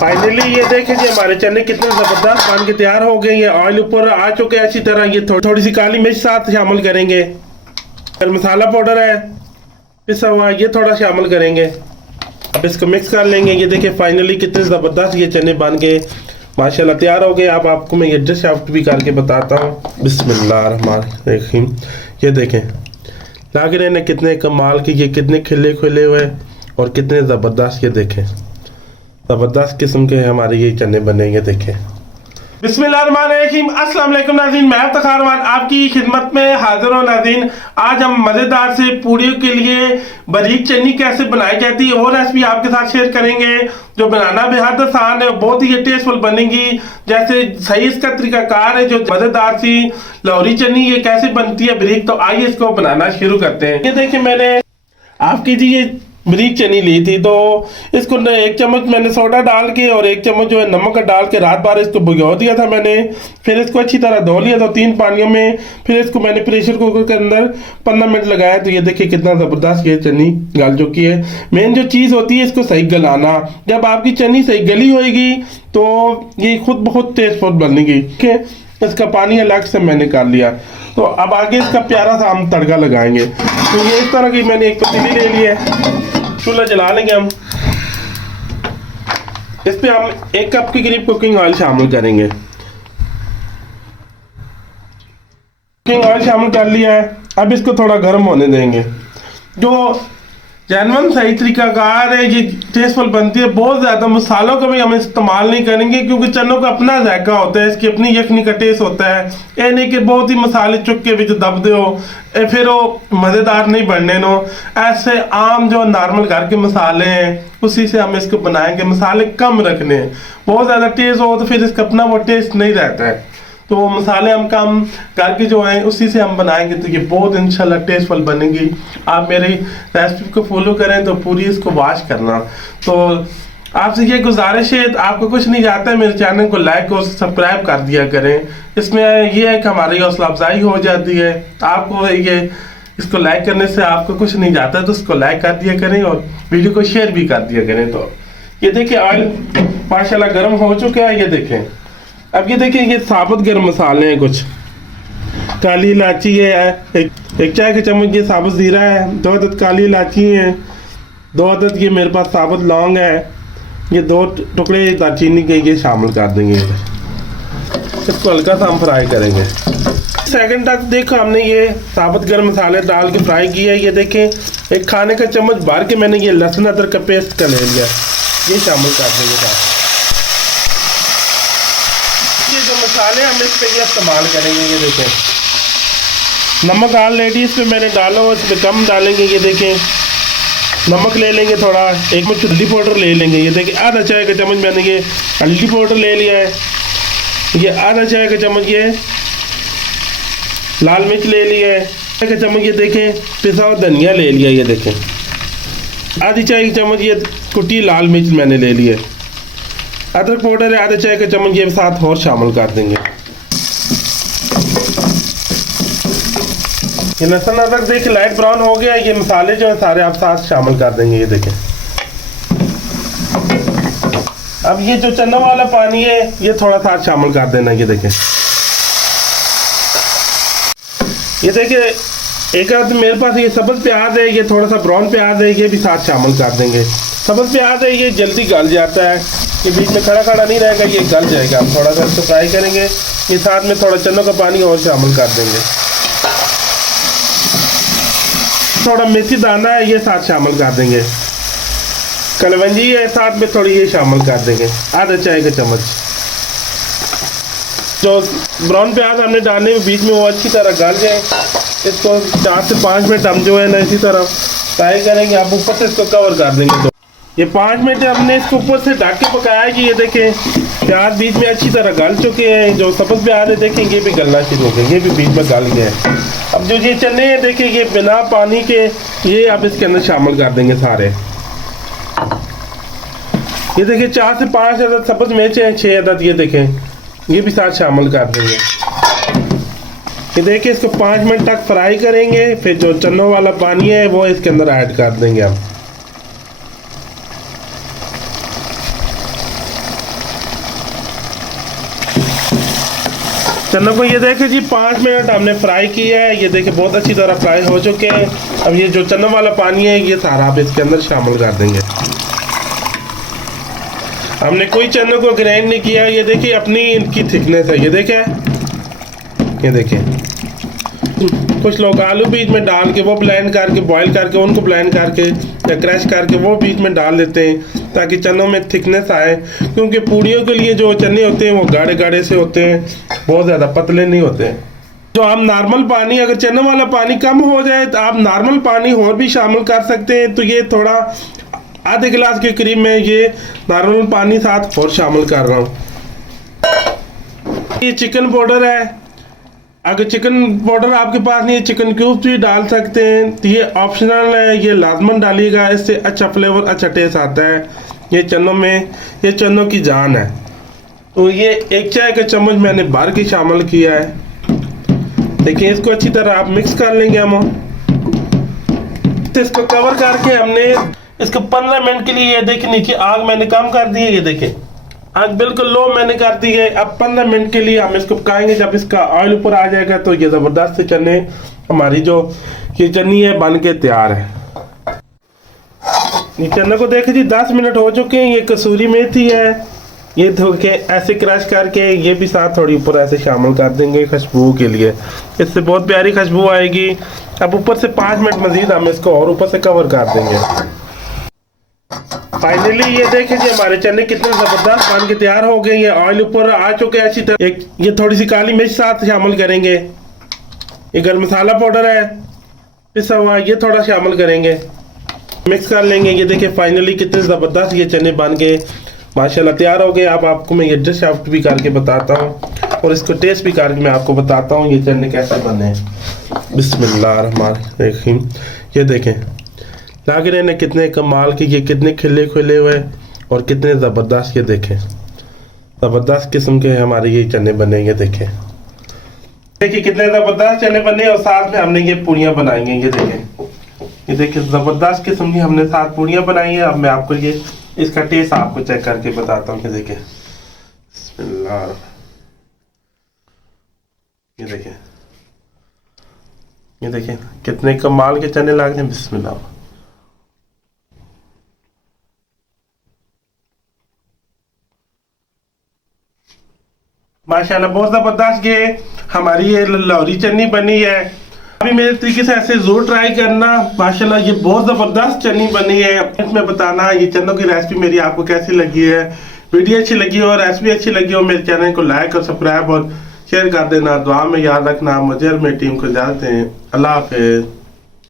Finally ये देखें जी हमारे चने कितने जबरदस्त बन के तैयार हो गए। ये ऑयल ऊपर आ चुके हैं अच्छी तरह। ये थोड़ी सी काली मिर्च साथ शामिल करेंगे। मसाला पाउडर है पिसा हुआ, ये थोड़ा शामिल करेंगे। अब इसको मिक्स कर लेंगे। ये देखिए फाइनली कितने ज़बरदस्त ये चने बन के माशाल्लाह तैयार हो गए। अब आपको मैं ये डिश आउट भी करके बताता हूँ। बिस्मिल्लाहिर्रहमानिर्रहीम। ये देखें लग रहे हैं कितने कमाल के, ये कितने खिले खुले हुए और कितने ज़बरदस्त। ये देखें ज़बरदस्त किस्म के हमारे ये चने बनेंगे। देखें बिस्मिल्लाहिर्रहमानिर्रहीम। अस्सलाम वालेकुम नाज़रीन, मैं इफ्तिखार खान आपकी खिदमत में हाजिर हूँ। नाज़रीन आज हम मज़ेदार से पूड़ियों के लिए बारीक चटनी कैसे बनाई जाती है वो रेसिपी आपके साथ शेयर करेंगे, जो बनाना बेहद आसान है, बहुत ही टेस्टफुल बनेगी। जैसे सही इसका तरीकाकार है, जो मज़ेदार सी लाहौरी चटनी ये कैसे बनती है बारीक। तो आइए इसको बनाना शुरू करते हैं। ये देखिए मैंने आपकी जी ये बारीक चनी ली थी, तो इसको 1 चम्मच मैंने सोडा डाल के और 1 चम्मच जो है नमक डाल के रात भर इसको भिगो दिया था मैंने। फिर इसको अच्छी तरह धो लिया था 3 पानियों में। फिर इसको मैंने प्रेशर कुकर के अंदर 15 मिनट लगाया। तो ये देखिए कितना ज़बरदस्त ये चनी गल चुकी है। मेन जो चीज़ होती है इसको सही गलाना। जब आपकी चनी सही गली होएगी तो ये खुद बहुत टेस्टफुल बनेगी। ठीक है, इसका पानी अलग से मैंने कर लिया। तो अब आगे इसका प्यारा सा हम तड़का लगाएंगे। तो ये इस तरह की मैंने एक पतीली ले ली है। चूल्हा जला लेंगे हम। इस पे हम 1 कप के करीब कुकिंग ऑयल शामिल करेंगे। कुकिंग ऑयल शामिल कर लिया है। अब इसको थोड़ा गर्म होने देंगे। जो जेन्युइन सही तरीकाकार है, ये टेस्टफुल बनती है। बहुत ज़्यादा मसालों का भी हम इस्तेमाल नहीं करेंगे, क्योंकि चनों का अपना जायका होता है, इसकी अपनी यखनी का टेस्ट होता है। ये नहीं कि बहुत ही मसाले चुक के बिच दब दो फिर वो मज़ेदार नहीं बनने नो। ऐसे आम जो नॉर्मल घर के मसाले हैं उसी से हम इसको बनाएंगे। मसाले कम रखने हैं, बहुत ज़्यादा टेस्ट हो तो फिर इसका अपना वो टेस्ट नहीं रहता है। तो मसाले हम कम करके जो हैं उसी से हम बनाएंगे, तो ये बहुत इंशाल्लाह टेस्टफुल बनेगी। आप मेरी रेसिपी को फॉलो करें तो पूरी इसको वॉच करना। तो आपसे ये गुजारिश है, आपको कुछ नहीं जाता है, मेरे चैनल को लाइक और सब्सक्राइब कर दिया करें। इसमें ये है कि हमारी हौसला अफजाई हो जाती है। आपको ये इसको लाइक करने से आपको कुछ नहीं जाता, तो इसको लाइक कर दिया करें और वीडियो को शेयर भी कर दिया करें। तो ये देखिए ऑयल माशाल्लाह गर्म हो चुका है। ये देखें अब ये देखिए ये साबुत गर्म मसाले हैं। कुछ काली इलायची है, एक चाय का चम्मच ये साबुत ज़ीरा है, 2 अदद काली इलायची है, 2 अदद ये मेरे पास साबुत लौंग है, ये 2 टुकड़े दालचीनी के ये शामिल कर देंगे। इसको हल्का सा हम फ्राई करेंगे। सेकंड तक देखो हमने ये साबुत गर्म मसाले डाल के फ्राई किया है। ये देखें 1 खाने का चम्मच भर के मैंने ये लहसुन अदरक का पेस्ट कर ले लिया, ये शामिल कर देंगे साथ। ये जो मसाले हम इस पे ये इस्तेमाल करेंगे। ये देखें नमक ऑलरेडी इस पे मैंने डाला हो, इस पे कम डालेंगे। ये देखें नमक ले लेंगे थोड़ा, 1 चम्मच हल्दी पाउडर ले लेंगे। ये देखिए आधा चाय का चम्मच मैंने ये हल्दी पाउडर ले लिया है। ये आधा चाय का चम्मच ये लाल मिर्च ले लिया है। चाय का चम्मच ये देखें पिसा हुआ धनिया ले लिया। ये देखें आधी चाय की चम्मच ये कुटी लाल मिर्च मैंने ले ली है। अदरक पाउडर है आधा चाय का चम्मच, ये साथ और शामिल कर देंगे। ये लहसुन अदरक देखिए लाइट ब्राउन हो गया। ये मसाले जो है सारे आप साथ शामिल कर देंगे। ये देखें अब ये जो चना वाला पानी है ये थोड़ा साथ शामिल कर देना। ये देखें ये देखिए एक आध मेरे पास ये सब्ज़ प्याज है, ये थोड़ा सा ब्राउन प्याज है, ये भी साथ शामिल कर देंगे। सब्ज़ प्याज है ये जल्दी गल जाता है, ये बीच में खड़ा खड़ा नहीं रहेगा, ये गल जाएगा। हम थोड़ा सा इसको फ्राई करेंगे। ये साथ में थोड़ा चनों का पानी और शामिल कर देंगे। थोड़ा मेथी दाना है ये साथ शामिल कर देंगे। कलवंजी है साथ में थोड़ी ये शामिल कर देंगे, आधा चाय का चम्मच। जो ब्राउन प्याज हमने डालने में बीच में वो अच्छी तरह गल जाए। इसको 4 से 5 मिनट हम जो है ना इसी तरह फ्राई करेंगे। आप ऊपर से इसको कवर कर देंगे। तो ये 5 मिनट हमने इसको ऊपर से ढक के पकाया है कि ये देखें प्याज बीच में अच्छी तरह गल चुके हैं। जो सब्ज़ प्याज है देखें ये भी गलना शुरू हो गया, ये भी बीच में गल गया है। अब जो ये चने हैं देखें ये बिना पानी के ये आप इसके अंदर शामिल कर देंगे सारे। ये देखिए 4 से 5 अदद सब्ज़ मिर्च हैं, 6 अदद ये देखें ये भी साथ शामिल कर देंगे। ये देखिए इसको 5 मिनट तक फ्राई करेंगे। फिर जो चनों वाला पानी है वो इसके अंदर ऐड कर देंगे हम। चनों को ये देखिए जी 5 मिनट हमने फ्राई किया है। ये देखिए बहुत अच्छी तरह फ्राई हो चुके हैं। अब ये जो चनों वाला पानी है ये सारा आप इसके अंदर शामिल कर देंगे। हमने कोई चनों को ग्राइंड नहीं किया। ये देखिए अपनी इनकी थिकनेस है। ये देखिए कुछ लोग आलू बीच में डाल के वो ब्लेंड करके बॉईल करके उनको ब्लेंड करके या क्रश करके वो बीच में डाल देते हैं ताकि चनों में थिकनेस आए, क्योंकि पूड़ियों के लिए जो चने होते हैं वो गाढ़े गाढ़े से होते हैं, बहुत ज़्यादा पतले नहीं होते हैं। जो आप नॉर्मल पानी, अगर चनों वाला पानी कम हो जाए तो आप नॉर्मल पानी और भी शामिल कर सकते हैं। तो ये थोड़ा आधे गिलास के करीब में ये नॉर्मल पानी साथ और शामिल कर रहा हूँ। ये चिकन पाउडर है। अगर चिकन पाउडर आपके पास नहीं है, चिकन क्यूब्स भी डाल सकते हैं। तो ये ऑप्शनल है, ये लाजमन डालिएगा, इससे अच्छा फ्लेवर अच्छा टेस्ट आता है। ये चनों में, ये चनों की जान है। तो ये 1 चाय का चम्मच मैंने भर के शामिल किया है। देखिए इसको अच्छी तरह आप मिक्स कर लेंगे हम। तो इसको कवर करके हमने इसको 15 मिनट के लिए, ये देखिए नीचे आग मैंने कम कर दी है। ये देखिए आग बिल्कुल लो मैंने कर दी है। अब 15 मिनट के लिए हम इसको पकाएंगे। जब इसका ऑयल ऊपर आ जाएगा तो ये ज़बरदस्त चने, हमारी जो ये चनी है बन के तैयार है। ये चने को देखिए जी 10 मिनट हो चुके हैं। ये कसूरी मेथी है, ये धो के ऐसे क्रश करके ये भी साथ थोड़ी ऊपर ऐसे शामिल कर देंगे खुशबू के लिए। इससे बहुत प्यारी खुशबू आएगी। अब ऊपर से 5 मिनट मजीद हम इसको और ऊपर से कवर कर देंगे। फाइनली ये देखिए जी हमारे चने कितने जबरदस्त बन के तैयार हो गए। ये ऑयल ऊपर आ चुके हैं अच्छी तरह। एक ये थोड़ी सी काली मिर्च साथ शामिल करेंगे। ये गरम मसाला पाउडर है पिसा हुआ, ये थोड़ा शामिल करेंगे, मिक्स कर लेंगे। ये देखिए फाइनली कितने जबरदस्त ये चने बन के माशाल्लाह तैयार हो गए। अब आपको मैं ये डिश आउट भी करके बताता हूँ और इसको टेस्ट भी करके मैं आपको बताता हूँ ये चने कैसे बने। बिस्मिल्लाहिर्रहमानिर्रहीम। ये देखें लग रहे हैं कितने कमाल के, ये कितने खिले खुले हुए और कितने ज़बरदस्त। ये देखें ज़बरदस्त किस्म के हमारे ये चने बने। ये देखें कितने ज़बरदस्त चने बने और साथ में हमने ये पूड़ियाँ बनाई हैं। ये देखें ज़बरदस्त किस्म की हमने साथ पूड़ियाँ बनाई हैं। अब मैं आपको ये इसका टेस्ट आपको चेक करके बताता हूँ। ये देखें बिस्मिल्लाह, ये देखें कितने कमाल के चने लग रहे हैं। बिस्मिल्लाह, माशाल्लाह बहुत ज़बरदस्त ये हमारी ये लाहौरी चटनी बनी है। अभी मेरे तरीके से ऐसे ज़रूर ट्राई करना। माशाल्लाह ये बहुत ज़बरदस्त चटनी बनी है। इसमें बताना ये चनों की रेसिपी मेरी आपको कैसी लगी है। वीडियो अच्छी लगी हो, रेसिपी अच्छी लगी हो, मेरे चैनल को लाइक और सब्सक्राइब और शेयर कर देना। दुआ में याद रखना। मुझे और मेरी टीम को इजाज़त दें। अल्लाह हाफिज़।